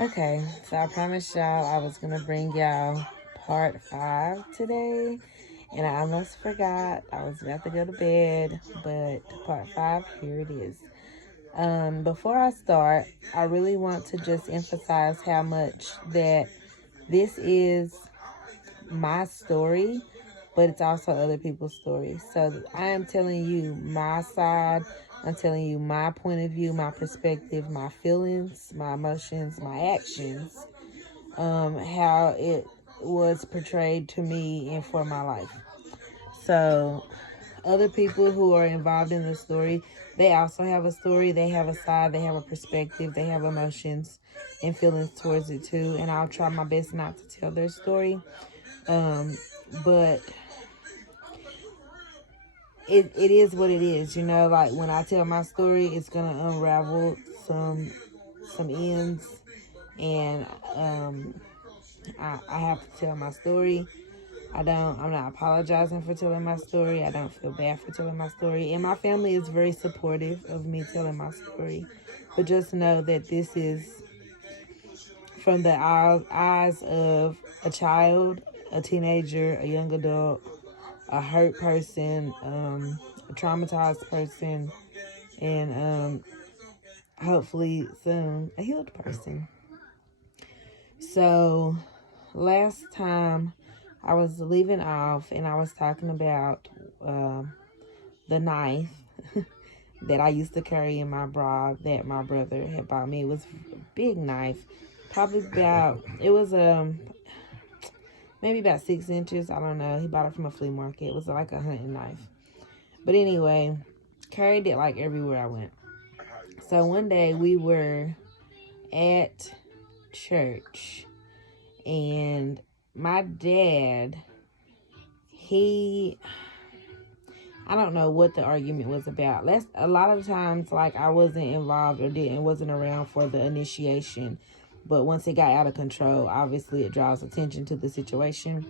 Okay, so I promised y'all I was gonna bring y'all part 5 today, and I almost forgot. I was about to go to bed, but part 5, here it is. Before I start, I really want to just emphasize how much that this is my story, but it's also other people's stories. So I am telling you my side. I'm telling you my point of view, my perspective, my feelings, my emotions, my actions, how it was portrayed to me and for my life. So other people who are involved in the story, they also have a story, they have a side, they have a perspective, they have emotions and feelings towards it too. And I'll try my best not to tell their story. But it is what it is, like when I tell my story, it's gonna unravel some ends, and I have to tell my story. I'm not apologizing for telling my story. I don't feel bad for telling my story. And my family is very supportive of me telling my story. But just know that this is from the eyes of a child, a teenager, a young adult, a hurt person, a traumatized person, and hopefully soon a healed person. So last time I was leaving off and I was talking about the knife that I used to carry in my bra that my brother had bought me. It was a big knife, probably about, it was maybe about 6 inches. I don't know. He bought it from a flea market. It was like a hunting knife. But anyway, carried it like everywhere I went. So one day we were at church, and my dad, I don't know what the argument was about. A lot of times, like, I wasn't involved or wasn't around for the initiation. But once it got out of control, obviously it draws attention to the situation.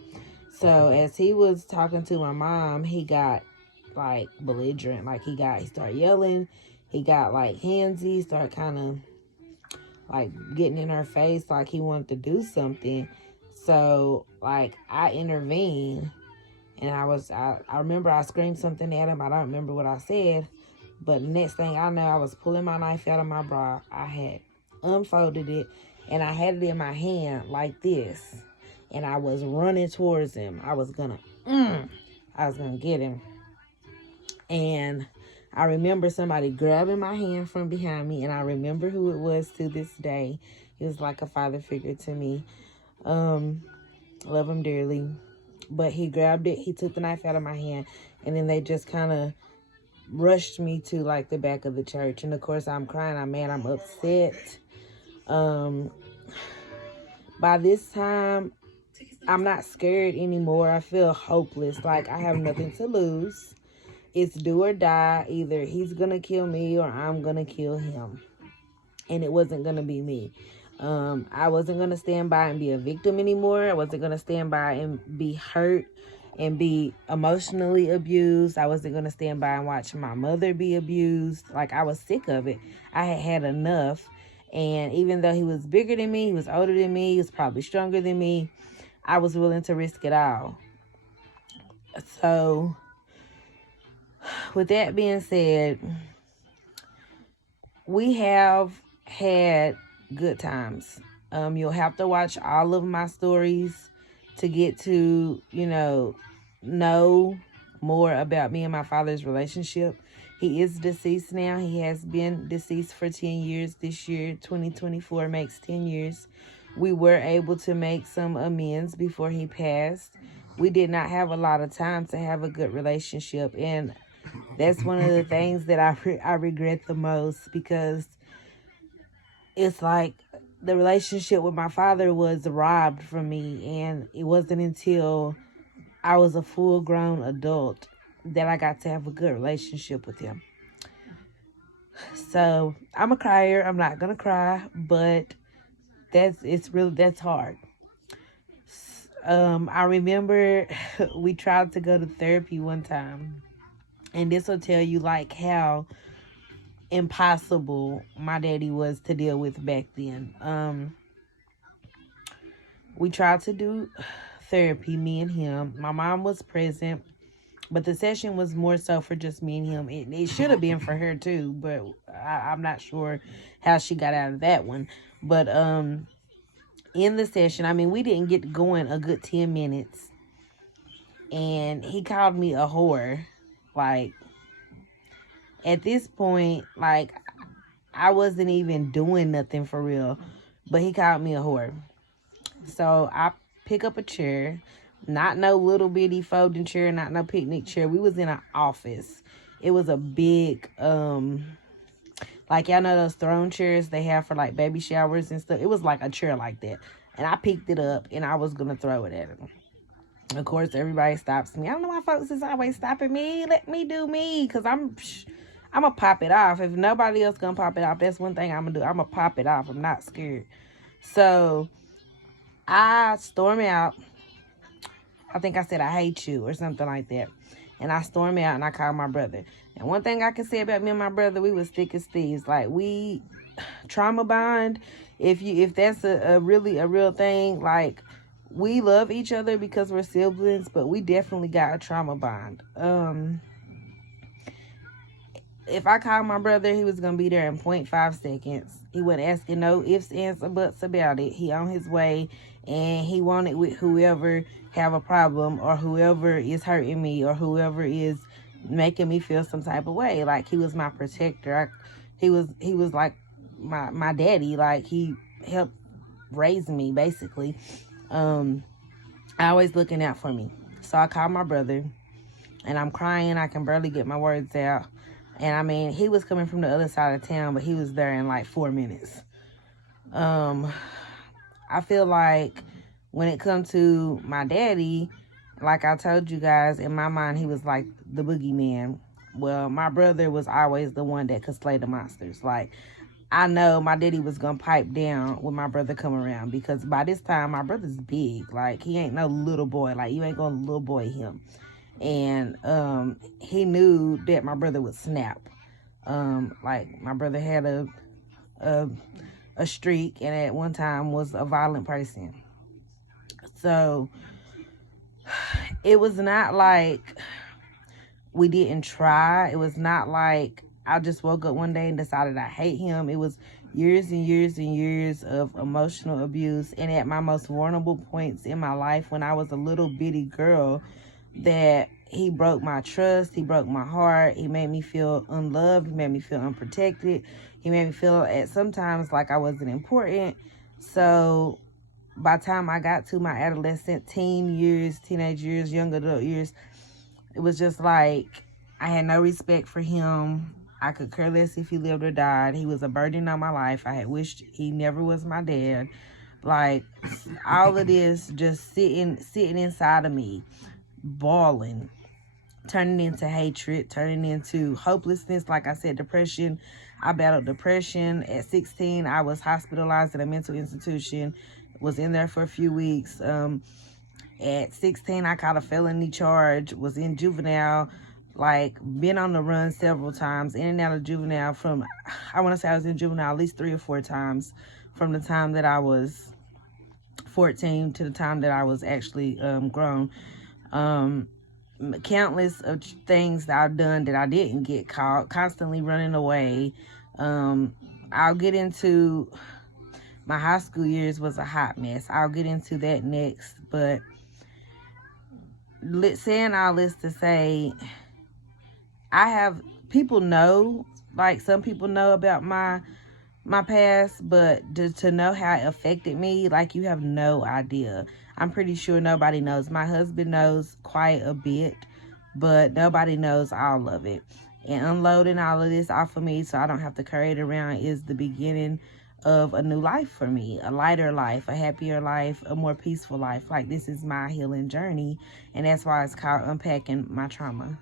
So as he was talking to my mom, he got like belligerent. Like he started yelling. He got like handsy, started kind of like getting in her face like he wanted to do something. So like I intervened, and I remember I screamed something at him. I don't remember what I said, but the next thing I know, I was pulling my knife out of my bra. I had unfolded it, and I had it in my hand like this, and I was running towards him. I was gonna get him. And I remember somebody grabbing my hand from behind me, and I remember who it was to this day. He was like a father figure to me. Love him dearly. But he grabbed it, he took the knife out of my hand, and then they just kind of rushed me to like the back of the church. And of course I'm crying, I'm mad, I'm upset. By this time, I'm not scared anymore. I feel hopeless, like I have nothing to lose. It's do or die. Either he's gonna kill me or I'm gonna kill him, and it wasn't gonna be me. I wasn't gonna stand by and be a victim anymore. I wasn't gonna stand by and be hurt and be emotionally abused. I wasn't gonna stand by and watch my mother be abused. Like, I was sick of it. I had had enough. And even though he was bigger than me, he was older than me, he was probably stronger than me, I was willing to risk it all. So with that being said, we have had good times. You'll have to watch all of my stories to get to, know more about me and my father's relationship. He is deceased now. He has been deceased for 10 years. This year, 2024, makes 10 years. We were able to make some amends before he passed. We did not have a lot of time to have a good relationship, and that's one of the things that I regret the most, because it's like the relationship with my father was robbed from me, and it wasn't until I was a full-grown adult that I got to have a good relationship with him. So I'm a crier. I'm not gonna cry, but that's hard. I remember we tried to go to therapy one time, and this will tell you like how impossible my daddy was to deal with back then. We tried to do therapy, me and him. My mom was present, but the session was more so for just me and him. It should have been for her too, but I'm not sure how she got out of that one. But in the session, I mean, we didn't get going a good 10 minutes, and he called me a whore. Like, at this point, like, I wasn't even doing nothing for real, but he called me a whore. So I pick up a chair, not no little bitty folding chair, not no picnic chair. We was in an office. It was a big, like, y'all know those throne chairs they have for like baby showers and stuff. It was like a chair like that. And I picked it up and I was going to throw it at him. Of course, everybody stops me. I don't know why folks is always stopping me. Let me do me, because I'm going to pop it off. If nobody else going to pop it off, that's one thing I'm going to do. I'm going to pop it off. I'm not scared. So I storm out. I think I said, I hate you or something like that. And I storm out and I call my brother. And one thing I can say about me and my brother, we was thick as thieves. Like, we trauma bond. If that's a real thing, like, we love each other because we're siblings, but we definitely got a trauma bond. If I called my brother, he was going to be there in 0.5 seconds. He wasn't asking no ifs, ands, or buts about it. He on his way, and he wanted with whoever have a problem, or whoever is hurting me, or whoever is making me feel some type of way. Like, he was my protector. He was like my daddy. Like, he helped raise me, basically. Always looking out for me. So I called my brother, and I'm crying. I can barely get my words out. And I mean, he was coming from the other side of town, but he was there in like 4 minutes. I feel like when it comes to my daddy, like I told you guys, in my mind, he was like the boogeyman. Well, my brother was always the one that could slay the monsters. Like, I know my daddy was going to pipe down when my brother come around, because by this time, my brother's big. Like, he ain't no little boy. Like, you ain't going to little boy him. And he knew that my brother would snap. Like, my brother had a streak, and at one time was a violent person. So it was not like we didn't try. It was not like I just woke up one day and decided I hate him. It was years and years and years of emotional abuse. And at my most vulnerable points in my life, when I was a little bitty girl, that he broke my trust. He broke my heart. He made me feel unloved. He made me feel unprotected. He made me feel at sometimes like I wasn't important. So by the time I got to my adolescent, teenage years, young adult years, it was just like I had no respect for him. I could care less if he lived or died. He was a burden on my life. I had wished he never was my dad. Like, all of this just sitting inside of me, bawling, turning into hatred, turning into hopelessness. Like I said, depression. I battled depression. At 16, I was hospitalized at a mental institution. Was in there for a few weeks. At 16, I caught a felony charge. Was in juvenile. Like, been on the run several times. In and out of juvenile from, I want to say I was in juvenile at least 3 or 4 times. From the time that I was 14 to the time that I was actually grown. Countless of things that I've done that I didn't get caught, constantly running away. I'll get into my high school years was a hot mess. I'll get into that next, but saying all this to say, people know, like, some people know about my past, but to know how it affected me, like, you have no idea. I'm pretty sure nobody knows. My husband knows quite a bit, but nobody knows all of it. And unloading all of this off of me so I don't have to carry it around is the beginning of a new life for me. A lighter life, a happier life, a more peaceful life. Like, this is my healing journey, and that's why it's called Unpacking My Trauma.